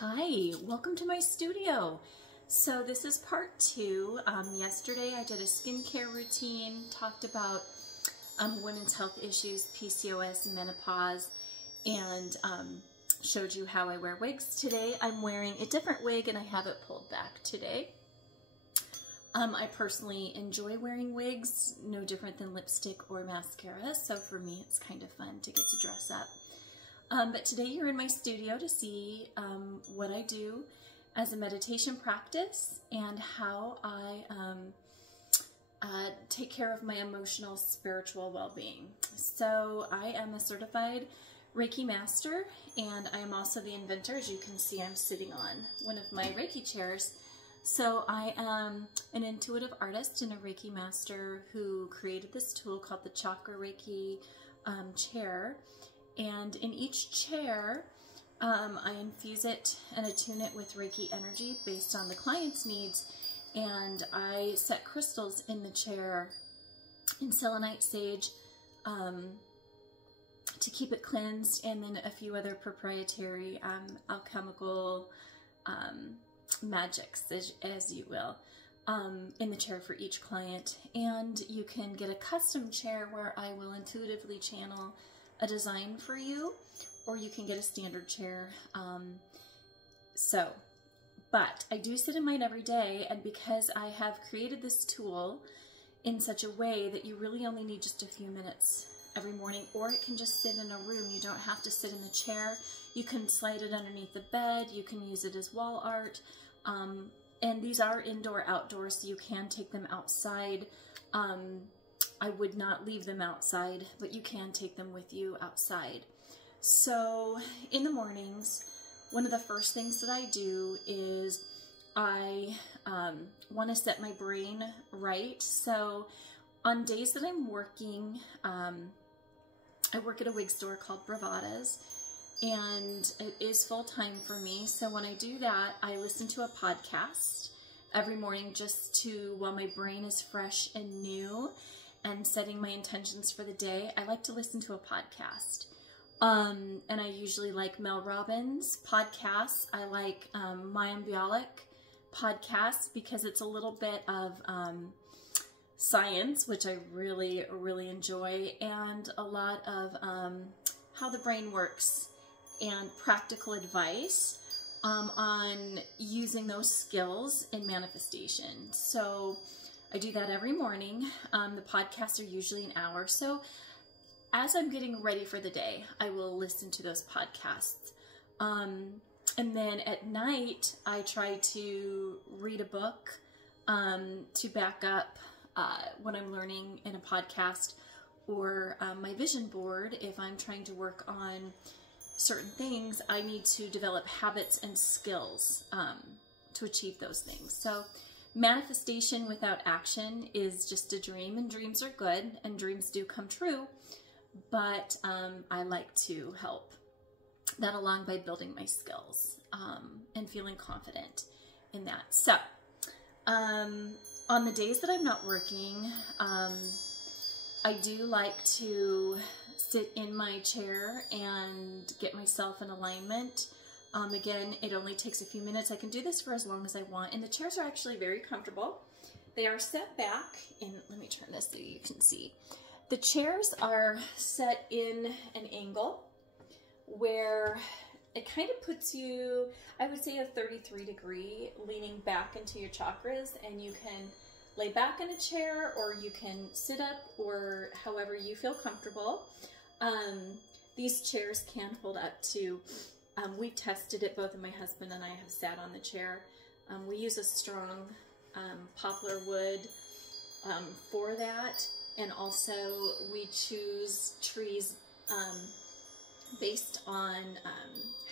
Hi, welcome to my studio. So this is part two. Yesterday I did a skincare routine, talked about women's health issues, PCOS, menopause, and showed you how I wear wigs. Today I'm wearing a different wig and I have it pulled back today. I personally enjoy wearing wigs, no different than lipstick or mascara, so for me it's kind of fun to get to dress up. But today you're in my studio to see what I do as a meditation practice and how I take care of my emotional, spiritual well-being. So I am a certified Reiki master, and I am also the inventor. As you can see, I'm sitting on one of my Reiki chairs. So I am an intuitive artist and a Reiki master who created this tool called the Chakra Reiki chair. And in each chair, I infuse it and attune it with Reiki energy based on the client's needs. And I set crystals in the chair in selenite, sage, to keep it cleansed, and then a few other proprietary alchemical magics, as you will, in the chair for each client. And you can get a custom chair where I will intuitively channel a design for you, or you can get a standard chair. But I do sit in mine every day, and because I have created this tool in such a way that you really only need just a few minutes every morning, or it can just sit in a room. You don't have to sit in the chair. You can slide it underneath the bed. You can use it as wall art. And these are indoor, outdoor, so you can take them outside. I would not leave them outside, but you can take them with you outside. So in the mornings, one of the first things that I do is I want to set my brain right. So on days that I'm working, I work at a wig store called Bravada's, and it is full-time for me. So when I do that, I listen to a podcast every morning just while my brain is fresh and new and setting my intentions for the day. I like to listen to a podcast. And I usually like Mel Robbins' podcasts. I like Mayim Bialik podcasts because it's a little bit of science, which I really, really enjoy, and a lot of how the brain works and practical advice on using those skills in manifestation. So I do that every morning. The podcasts are usually an hour. So as I'm getting ready for the day, I will listen to those podcasts. And then at night, I try to read a book to back up what I'm learning in a podcast, or my vision board. If I'm trying to work on certain things, I need to develop habits and skills to achieve those things. So manifestation without action is just a dream, and dreams are good, and dreams do come true, but I like to help that along by building my skills and feeling confident in that. So on the days that I'm not working, I do like to sit in my chair and get myself in alignment. Again, it only takes a few minutes. I can do this for as long as I want, and the chairs are actually very comfortable. They are set back, and let me turn this so you can see. The chairs are set in an angle where it kind of puts you, I would say, a 33-degree leaning back into your chakras, and you can lay back in a chair, or you can sit up, or however you feel comfortable. These chairs can hold up to, we've tested it, both of my husband and I have sat on the chair. We use a strong poplar wood for that, and also we choose trees based on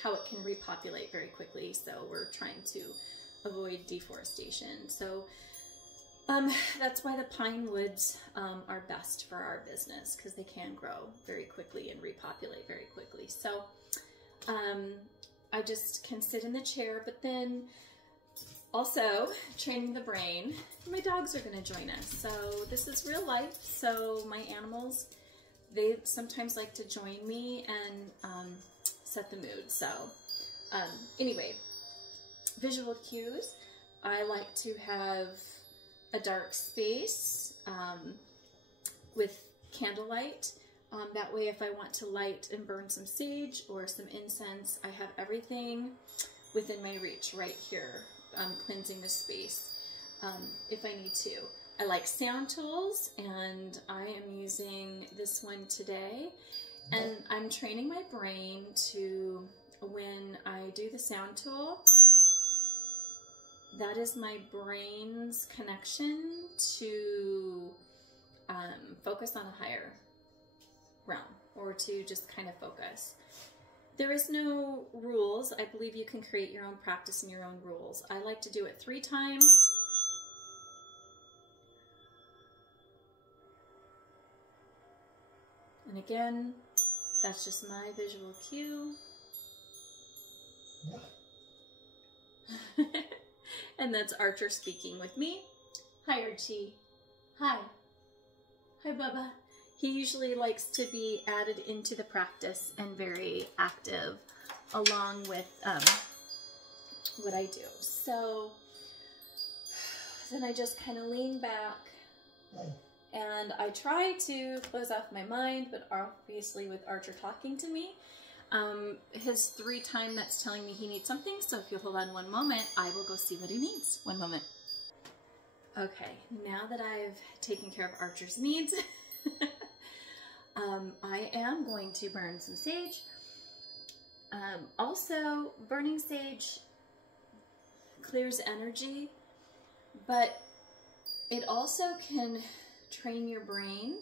how it can repopulate very quickly, so we're trying to avoid deforestation. So that's why the pine woods are best for our business, because they can grow very quickly and repopulate very quickly. So I just can sit in the chair, but then also training the brain. My dogs are going to join us. So this is real life. So my animals, they sometimes like to join me and set the mood. So anyway, visual cues. I like to have a dark space with candlelight. That way if I want to light and burn some sage or some incense, I have everything within my reach right here, cleansing the space if I need to. I like sound tools, and I am using this one today, and I'm training my brain to, when I do the sound tool, that is my brain's connection to focus on a higher realm, or to just kind of focus. There is no rules. I believe you can create your own practice and your own rules. I like to do it 3 times. And again, that's just my visual cue. And that's Archer speaking with me. Hi, Archie. Hi. Hi, Bubba. He usually likes to be added into the practice and very active along with what I do. So then I just kind of lean back and I try to close off my mind, but obviously with Archer talking to me, his 3 time that's telling me he needs something. So if you'll hold on one moment, I will go see what he needs. One moment. Okay, now that I've taken care of Archer's needs, I am going to burn some sage. Also, burning sage clears energy, but it also can train your brain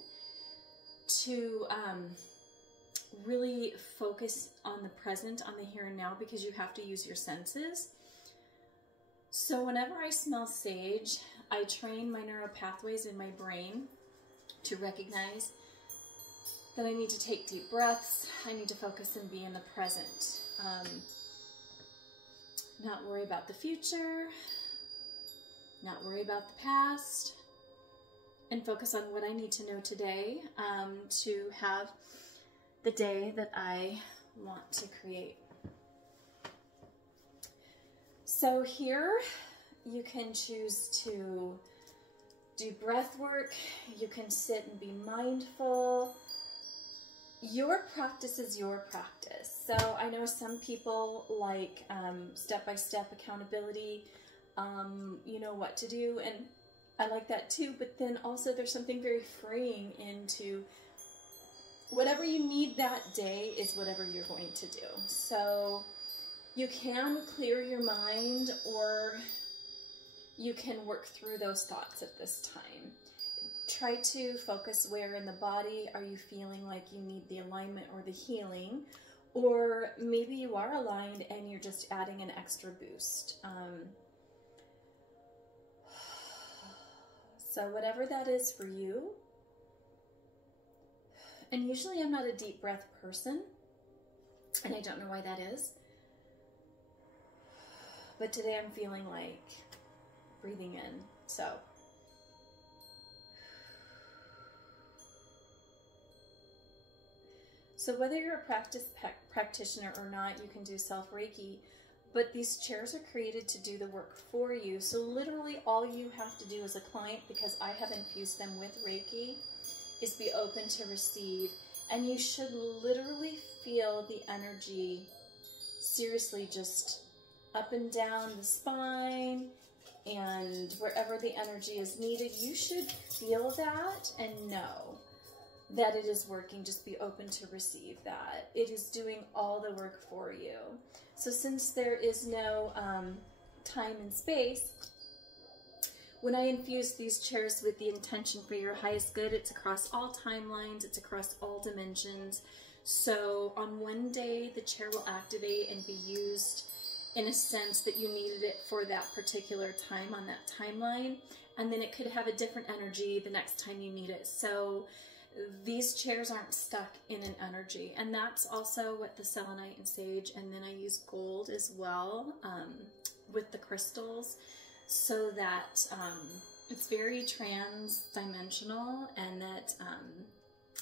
to really focus on the present, on the here and now, because you have to use your senses. So whenever I smell sage, I train my neural pathways in my brain to recognize that I need to take deep breaths. I need to focus and be in the present. Not worry about the future, not worry about the past, and focus on what I need to know today to have the day that I want to create. So here you can choose to do breath work. You can sit and be mindful. Your practice is your practice. So I know some people like step-by-step accountability, you know what to do, and I like that too, but then also there's something very freeing into whatever you need that day is whatever you're going to do. So you can clear your mind, or you can work through those thoughts at this time. Try to focus where in the body are you feeling like you need the alignment or the healing, or maybe you are aligned and you're just adding an extra boost. So whatever that is for you. And usually I'm not a deep breath person, and I don't know why that is. But today I'm feeling like breathing in, so. So whether you're a practitioner or not, you can do self-Reiki, but these chairs are created to do the work for you. So literally all you have to do as a client, because I have infused them with Reiki, is be open to receive. And you should literally feel the energy, seriously, just up and down the spine, and wherever the energy is needed, you should feel that and know that it is working. Just be open to receive that. It is doing all the work for you. So since there is no time and space, when I infuse these chairs with the intention for your highest good, it's across all timelines, it's across all dimensions. So on one day, the chair will activate and be used in a sense that you needed it for that particular time on that timeline. And then it could have a different energy the next time you need it. So these chairs aren't stuck in an energy. And that's also what the selenite and sage, and then I use gold as well with the crystals, so that it's very trans-dimensional, and that,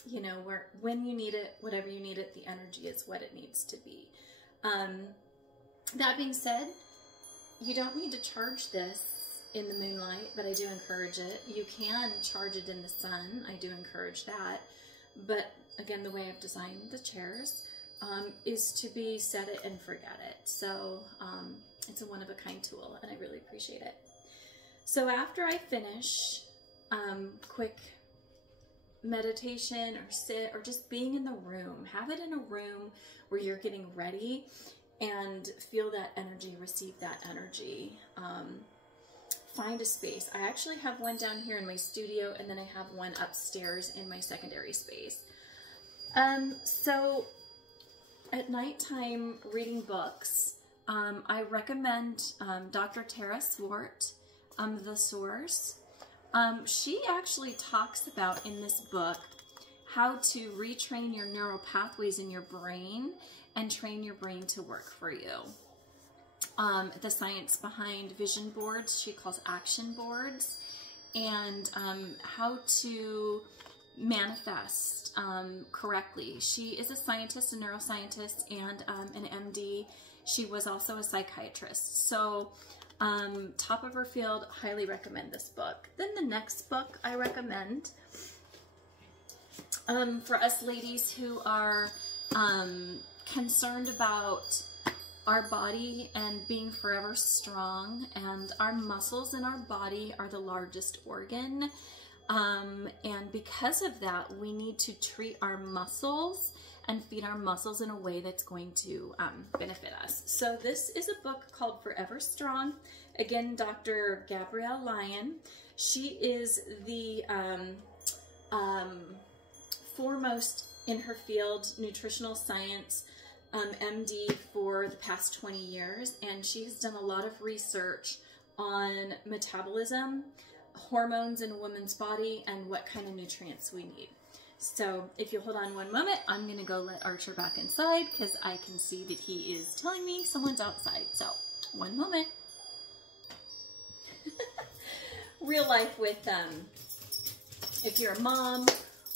you know, when you need it, whatever you need it, the energy is what it needs to be. That being said, you don't need to charge this in the moonlight, but I do encourage it. You can charge it in the sun. I do encourage that. But again, the way I've designed the chairs is to be set it and forget it. So it's a one-of-a-kind tool, and I really appreciate it. So after I finish, quick meditation or sit or just being in the room, have it in a room where you're getting ready and feel that energy, receive that energy. Find a space. I actually have one down here in my studio, and then I have one upstairs in my secondary space. So at nighttime reading books, I recommend Dr. Tara Swart, The Source. She actually talks about in this book how to retrain your neural pathways in your brain and train your brain to work for you. The science behind vision boards, she calls action boards, and how to manifest correctly. She is a scientist, a neuroscientist, and an MD. She was also a psychiatrist. So top of her field, highly recommend this book. Then the next book I recommend for us ladies who are concerned about our body and being forever strong, and our muscles in our body are the largest organ, and because of that we need to treat our muscles and feed our muscles in a way that's going to benefit us. So this is a book called Forever Strong. Again, Dr. Gabrielle Lyon. She is the foremost in her field, nutritional science, MD for the past 20 years, and she has done a lot of research on metabolism, hormones in a woman's body, and what kind of nutrients we need. So if you'll hold on one moment, I'm going to go let Archer back inside because I can see that he is telling me someone's outside. So one moment. Real life with if you're a mom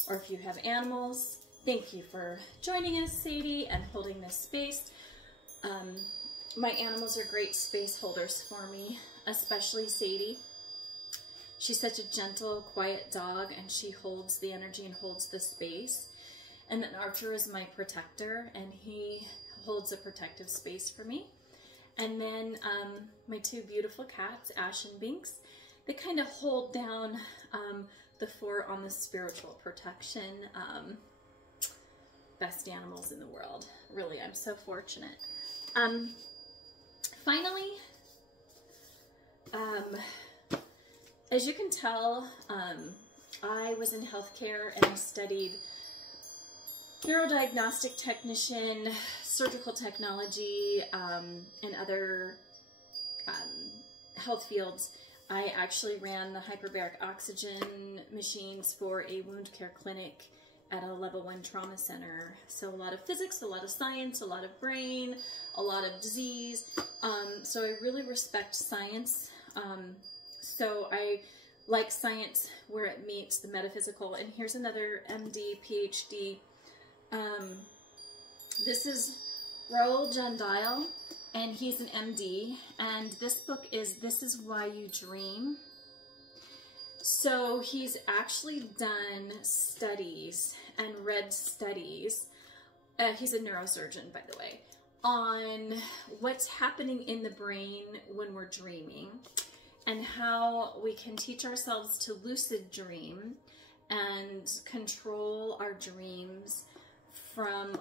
or if you have animals. Thank you for joining us, Sadie, and holding this space. My animals are great space holders for me, especially Sadie. She's such a gentle, quiet dog, and she holds the energy and holds the space. And then Archer is my protector, and he holds a protective space for me. And then my two beautiful cats, Ash and Binks, they kind of hold down the fort on the spiritual protection. Best animals in the world. Really, I'm so fortunate. Finally, as you can tell, I was in healthcare and I studied neurodiagnostic technician, surgical technology, and other health fields. I actually ran the hyperbaric oxygen machines for a wound care clinic at a level 1 trauma center. So a lot of physics, a lot of science, a lot of brain, a lot of disease. So I really respect science. So I like science where it meets the metaphysical. And here's another MD, PhD. This is Raul Jandile, and he's an MD. And this book is This Is Why You Dream. So he's actually done studies and read studies, he's a neurosurgeon, by the way, on what's happening in the brain when we're dreaming and how we can teach ourselves to lucid dream and control our dreams from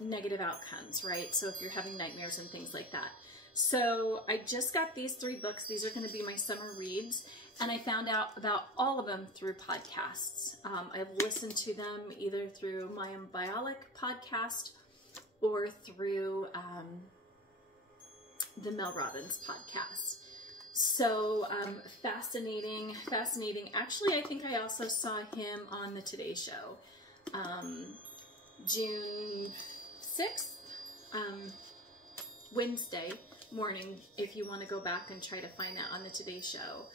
negative outcomes, right? So if you're having nightmares and things like that. So I just got these 3 books. These are going to be my summer reads. And I found out about all of them through podcasts. I've listened to them either through my Biolic podcast or through the Mel Robbins podcast. So fascinating. Actually, I think I also saw him on the Today Show. June 6th, Wednesday morning, if you want to go back and try to find that on the Today Show.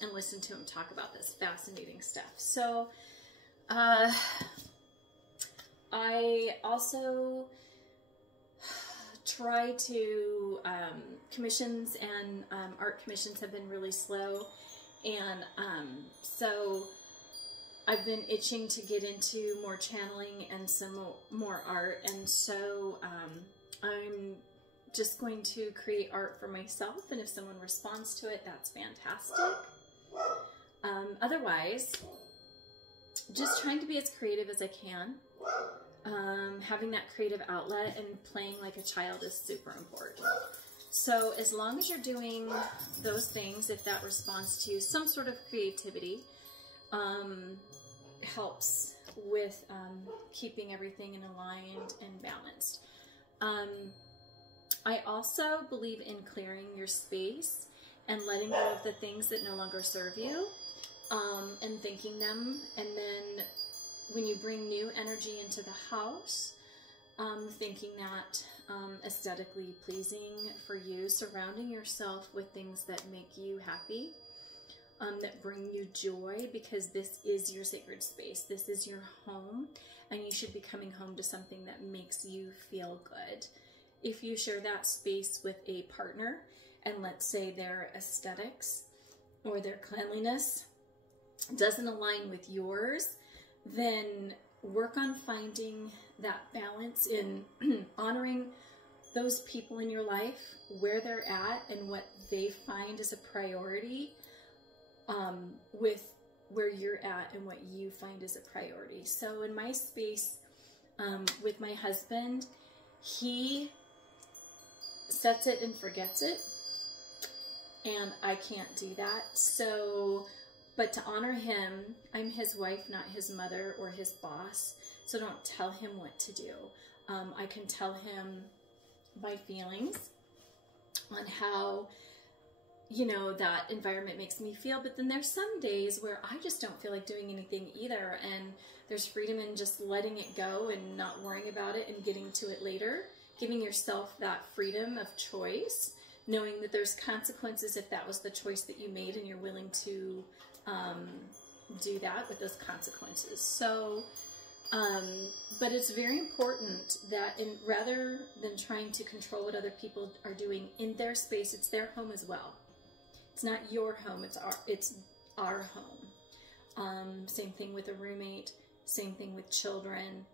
And listen to him talk about this fascinating stuff. So, I also try to, commissions and art commissions have been really slow, and so I've been itching to get into more channeling and some more art, and so I'm just going to create art for myself, and if someone responds to it, that's fantastic. Otherwise, just trying to be as creative as I can. Having that creative outlet and playing like a child is super important. So as long as you're doing those things, if that responds to some sort of creativity, helps with keeping everything in aligned and balanced. I also believe in clearing your space and letting go of the things that no longer serve you, and thanking them. And then when you bring new energy into the house, thinking that aesthetically pleasing for you, surrounding yourself with things that make you happy, that bring you joy, because this is your sacred space. This is your home, and you should be coming home to something that makes you feel good. If you share that space with a partner, and let's say their aesthetics or their cleanliness doesn't align with yours, then work on finding that balance in honoring those people in your life, where they're at and what they find as a priority, with where you're at and what you find as a priority. So in my space, with my husband, he sets it and forgets it, and I can't do that. So, but to honor him, I'm his wife, not his mother or his boss, so don't tell him what to do. I can tell him my feelings on how, you know, that environment makes me feel, but then there's some days where I just don't feel like doing anything either, and there's freedom in just letting it go and not worrying about it and getting to it later. Giving yourself that freedom of choice, knowing that there's consequences if that was the choice that you made, and you're willing to do that with those consequences. So, but it's very important that rather than trying to control what other people are doing in their space, it's their home as well. It's not your home, it's our home. Same thing with a roommate, same thing with children,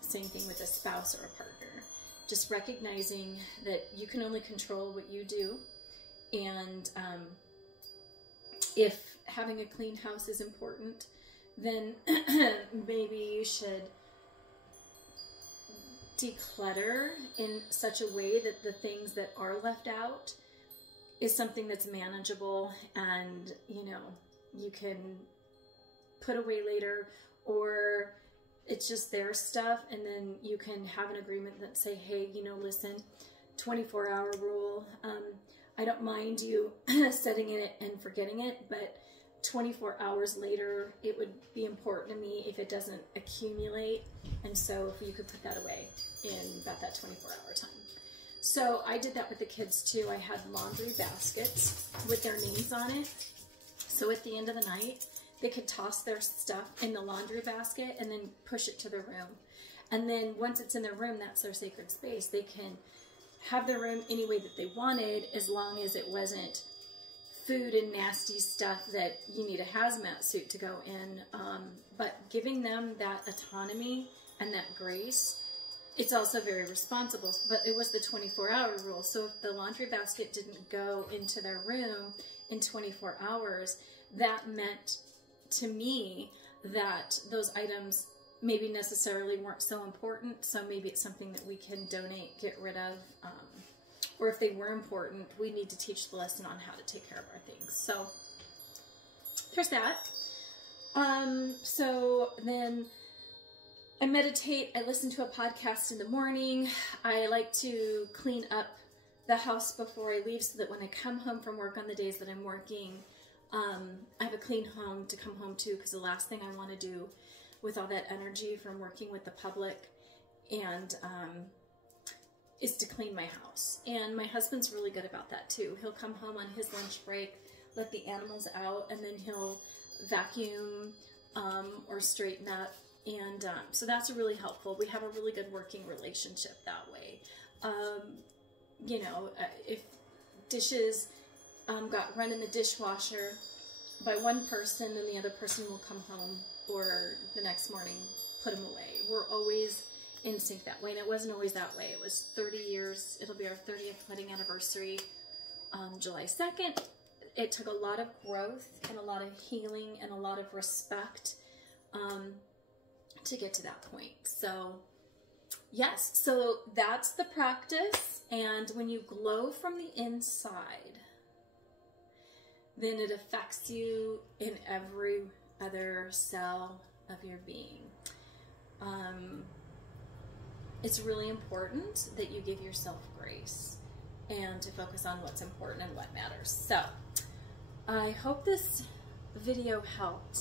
same thing with a spouse or a partner. Just recognizing that you can only control what you do, and if having a clean house is important, then maybe you should declutter in such a way that the things that are left out is something that's manageable, and you know, you can put away later, or it's just their stuff, and then you can have an agreement that say, hey, you know, listen, 24-hour rule. I don't mind you setting it and forgetting it, but 24 hours later, it would be important to me if it doesn't accumulate. And so if you could put that away in about that 24-hour time. So I did that with the kids too. I had laundry baskets with their names on it. So at the end of the night, they could toss their stuff in the laundry basket and then push it to their room. And then once it's in their room, that's their sacred space. They can have their room any way that they wanted, as long as it wasn't food and nasty stuff that you need a hazmat suit to go in. But giving them that autonomy and that grace, it's also very responsible. But it was the 24-hour rule. So if the laundry basket didn't go into their room in 24 hours, that meant to me that those items maybe necessarily weren't so important, so maybe it's something that we can donate, get rid of, or if they were important, we need to teach the lesson on how to take care of our things. So there's that. So then I meditate, I listen to a podcast in the morning. I like to clean up the house before I leave, so that when I come home from work on the days that I'm working, I have a clean home to come home to, because the last thing I want to do with all that energy from working with the public and is to clean my house. And my husband's really good about that too. He'll come home on his lunch break, let the animals out, and then he'll vacuum or straighten up And so that's really helpful. We have a really good working relationship that way. You know, if dishes got run in the dishwasher by one person, then the other person will come home or the next morning put them away. We're always in sync that way, and it wasn't always that way. It was 30 years. It'll be our 30th wedding anniversary, July 2nd. It took a lot of growth and a lot of healing and a lot of respect to get to that point. So yes, so that's the practice. And when you glow from the inside, then it affects you in every other cell of your being. It's really important that you give yourself grace and to focus on what's important and what matters. So I hope this video helped.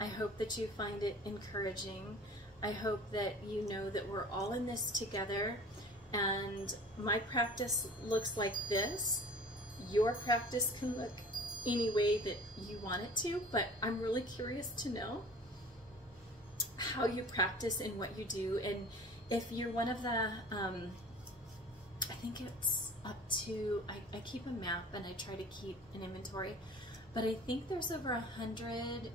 I hope that you find it encouraging. I hope that you know that we're all in this together, and my practice looks like this. Your practice can look any way that you want it to, but I'm really curious to know how you practice and what you do. And if you're one of the, I think it's up to, I keep a map and I try to keep an inventory, but I think there's over 100,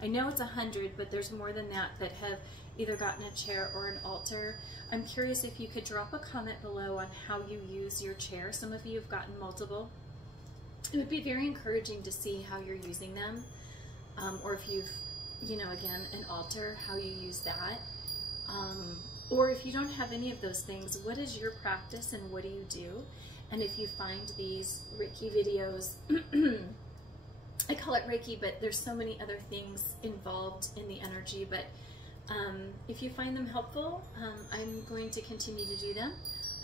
I know it's 100, but there's more than that that have either gotten a chair or an altar. I'm curious if you could drop a comment below on how you use your chair. Some of you have gotten multiple. It would be very encouraging to see how you're using them, or if you've, you know, again, an altar, how you use that. Or if you don't have any of those things, what is your practice and what do you do? And if you find these Reiki videos, I call it Reiki, but there's so many other things involved in the energy, but if you find them helpful, I'm going to continue to do them.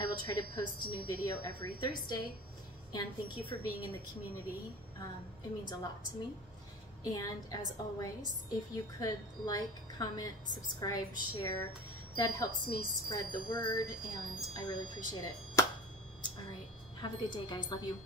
I will try to post a new video every Thursday, and thank you for being in the community. It means a lot to me. And as always, if you could like, comment, subscribe, share, that helps me spread the word, and I really appreciate it. All right, have a good day, guys. Love you.